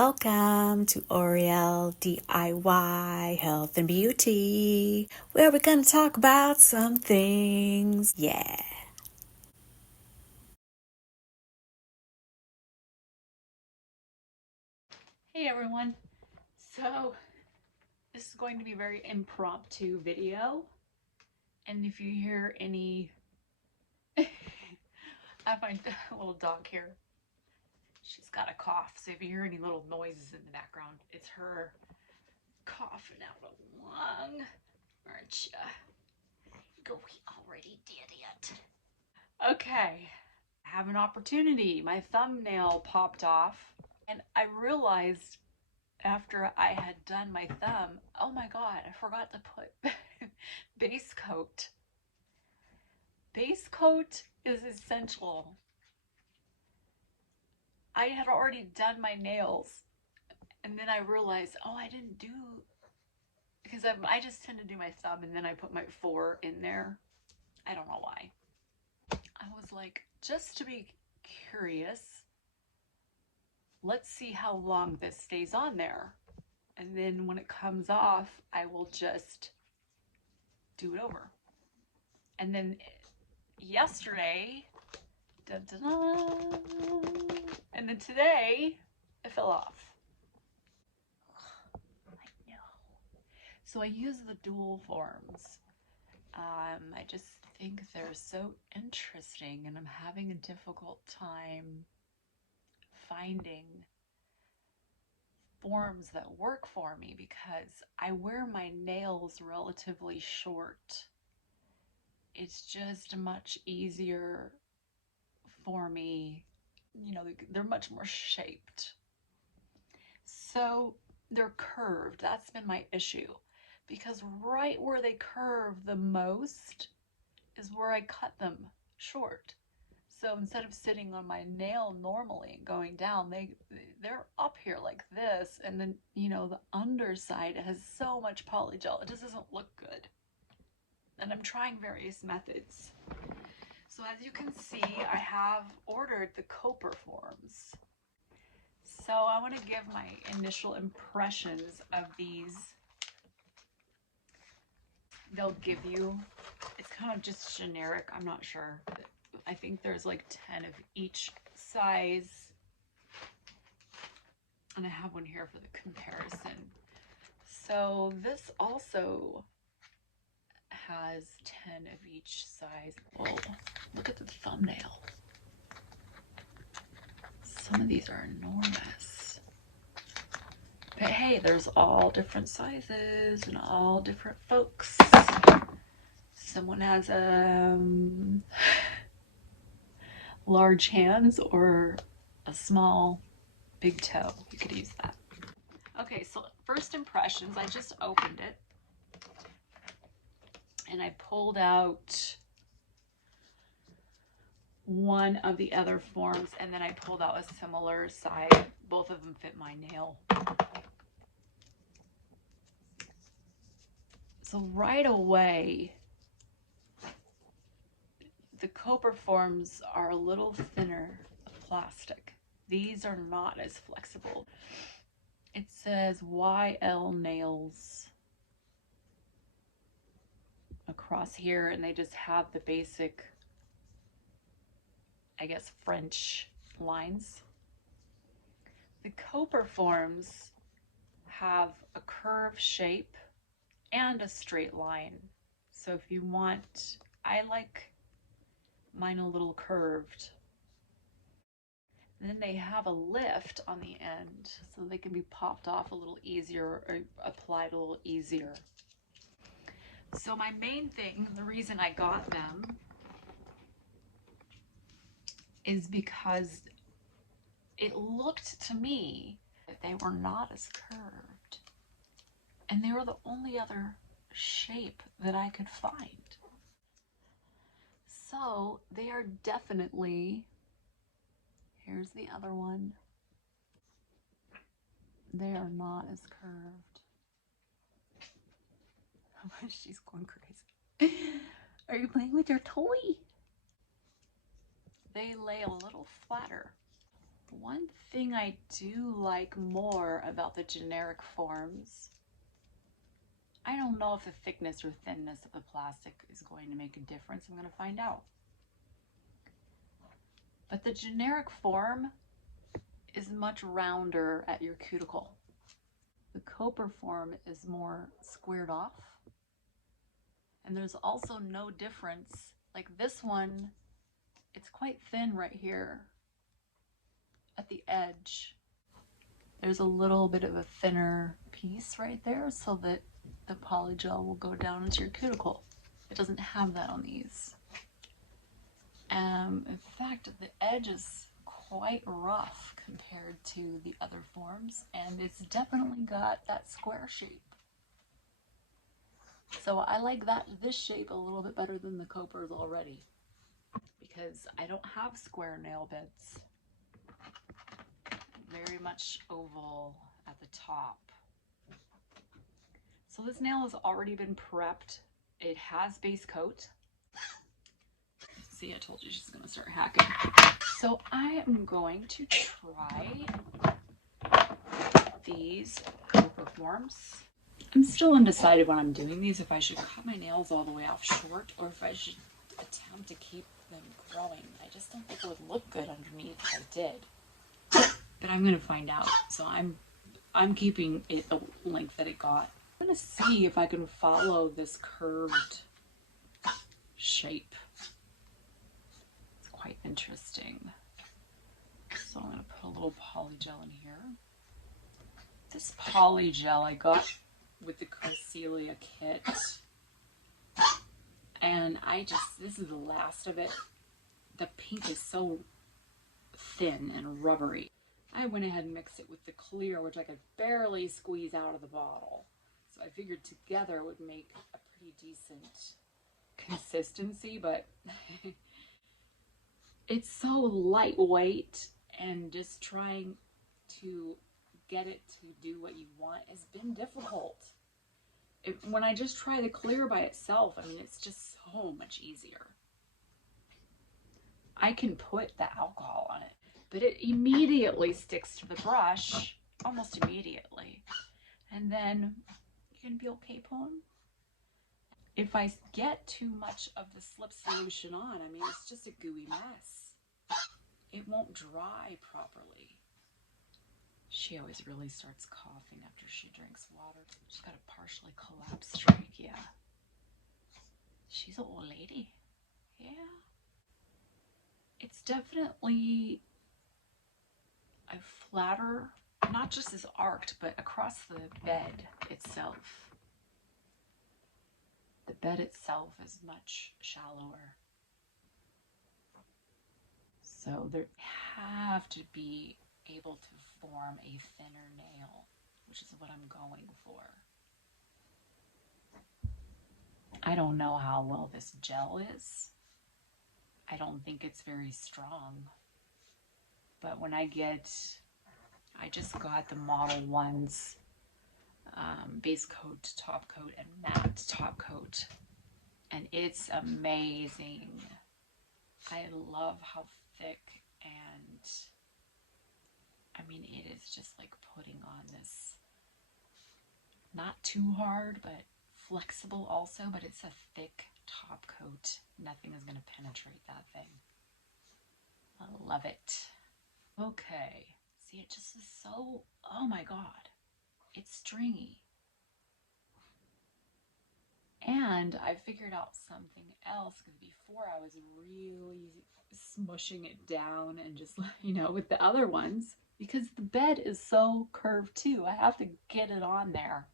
Welcome to Oriel DIY Health and Beauty, where we're gonna talk about some things. Yeah. Hey everyone, so this is going to be a very impromptu video, and if you hear any I have my little dog here. She's got a cough, so if you hear any little noises in the background, it's her coughing out a lung. Aren't ya? Go, we already did it. Okay, I have an opportunity. My thumbnail popped off, and I realized after I had done my thumb, oh my god, I forgot to put base coat. Base coat is essential. I had already done my nails, and then I realized, oh, I didn't do, because I just tend to do my thumb and then I put my 4 in there. I don't know why. I was like, just to be curious, let's see how long this stays on there. And then when it comes off, I will just do it over. And then yesterday, dun, dun, dun, and then today, it fell off. I know. So I use the dual forms. I just think they're so interesting, and I'm having a difficult time finding forms that work for me because I wear my nails relatively short. It's just much easier for me, you know, they're much more shaped. So they're curved. That's been my issue, because right where they curve the most is where I cut them short. So instead of sitting on my nail normally and going down, they're up here like this, and then, you know, the underside has so much polygel, it just doesn't look good. And I'm trying various methods. So as you can see, I have ordered the Koper forms. So I want to give my initial impressions of these. They'll give you, it's kind of just generic, I'm not sure. I think there's like 10 of each size. And I have one here for the comparison. So this also has 10 of each size. Oh, look at the thumbnail. Some of these are enormous. But hey, there's all different sizes and all different folks. Someone has large hands or a small big toe. You could use that. Okay, so first impressions, I just opened it and I pulled out one of the other forms, and then I pulled out a similar size. Both of them fit my nail. So right away, the Koper forms are a little thinner of plastic. These are not as flexible. It says YL nails across here, and they just have the basic, I guess, French lines. The Koper forms have a curved shape and a straight line. So if you want, I like mine a little curved. And then they have a lift on the end, so they can be popped off a little easier or applied a little easier. So my main thing, the reason I got them, is because it looked to me that they were not as curved. And they were the only other shape that I could find. So they are definitely, here's the other one. They are not as curved. She's going crazy. Are you playing with your toy? They lay a little flatter. One thing I do like more about the generic forms, I don't know if the thickness or thinness of the plastic is going to make a difference. I'm going to find out. But the generic form is much rounder at your cuticle. The Koper form is more squared off. And there's also no difference. Like this one, it's quite thin right here at the edge. There's a little bit of a thinner piece right there so that the polygel will go down into your cuticle. It doesn't have that on these. In fact, the edge is quite rough compared to the other forms, and it's definitely got that square shape. So I like this shape a little bit better than the Kopers already, because I don't have square nail beds. Very much oval at the top. So this nail has already been prepped. It has base coat. See, I told you she's gonna start hacking. So I am going to try these Koper forms. I'm still undecided when I'm doing these, if I should cut my nails all the way off short or if I should attempt to keep them growing. I just don't think it would look good underneath if I did. But I'm gonna find out. So I'm keeping it the length that it got. I'm gonna see if I can follow this curved shape. It's quite interesting. So I'm gonna put a little polygel in here. This polygel I got with the Corselia kit. And this is the last of it. The pink is so thin and rubbery. I went ahead and mixed it with the clear, which I could barely squeeze out of the bottle. So I figured together it would make a pretty decent consistency, but it's so lightweight, and just trying to get it to do what you want has been difficult. When I just try the clear by itself, I mean, it's just so much easier. I can put the alcohol on it, but it immediately sticks to the brush, almost immediately. And then you're gonna be okay, Pone? If I get too much of the slip solution on, I mean, it's just a gooey mess. It won't dry properly. She always really starts coughing after she drinks water. She's got a partially collapsed streak, yeah. She's an old lady, yeah. It's definitely a flatter, not just as arced, but across the bed itself. The bed itself is much shallower. So there have to be able to form a thinner nail, which is what I'm going for. I don't know how well this gel is. I don't think it's very strong. But when I just got the Model 1's base coat, top coat, and matte top coat. And it's amazing. I love how thick, and I mean, it is just like putting on this, not too hard, but flexible also, but it's a thick top coat. Nothing is going to penetrate that thing. I love it. Okay, see, it just is so, oh my God, it's stringy. And I figured out something else, because before I was really smushing it down and just, you know, with the other ones, because the bed is so curved too. I have to get it on there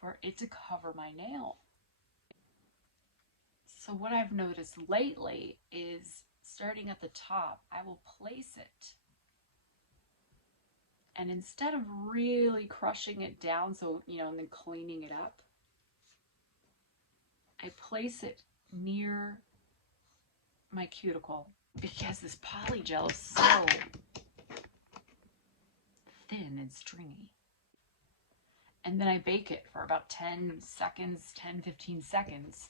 for it to cover my nail. So what I've noticed lately is, starting at the top, I will place it. And instead of really crushing it down, so, you know, and then cleaning it up, I place it near my cuticle, because this polygel is so thin and stringy. And then I bake it for about 10 seconds, 10, 15 seconds,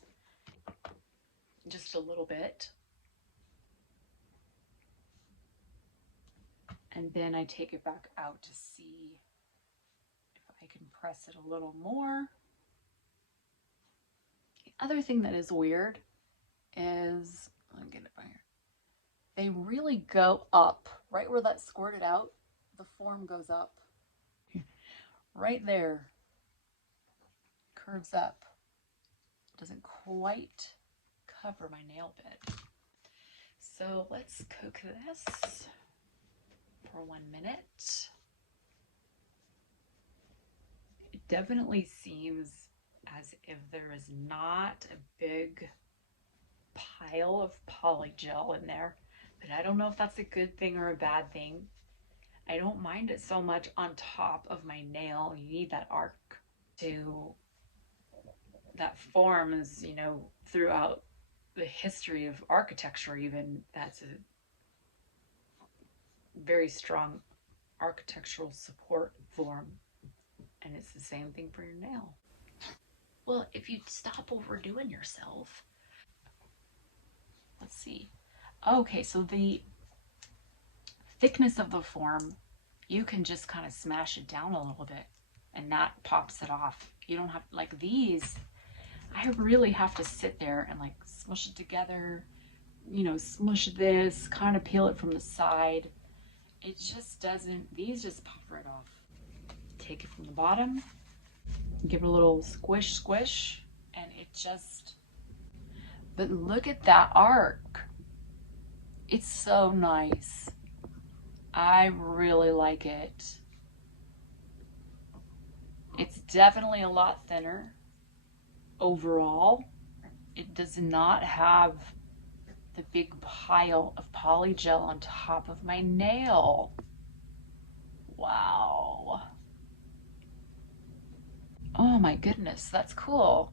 just a little bit. And then I take it back out to see if I can press it a little more. The other thing that is weird is, let me get it by here. They really go up. Right where that squirted out, the form goes up. Right there, curves up. Doesn't quite cover my nail bed. So let's cook this for 1 minute. It definitely seems as if there is not a big pile of polygel in there, but I don't know if that's a good thing or a bad thing. I don't mind it so much on top of my nail. You need that arc to that forms, you know, throughout the history of architecture. Even that's a very strong architectural support form, and it's the same thing for your nail. Well, if you stop overdoing yourself, let's see. Okay, so the thickness of the form, you can just kind of smash it down a little bit and that pops it off. You don't have, like these, I really have to sit there and like smush it together, you know, smush this, kind of peel it from the side. It just doesn't, these just pop right off. Take it from the bottom, give it a little squish, squish, and it just, but look at that arc. It's so nice. I really like it. It's definitely a lot thinner overall. It does not have the big pile of polygel on top of my nail. Wow. Oh my goodness, that's cool.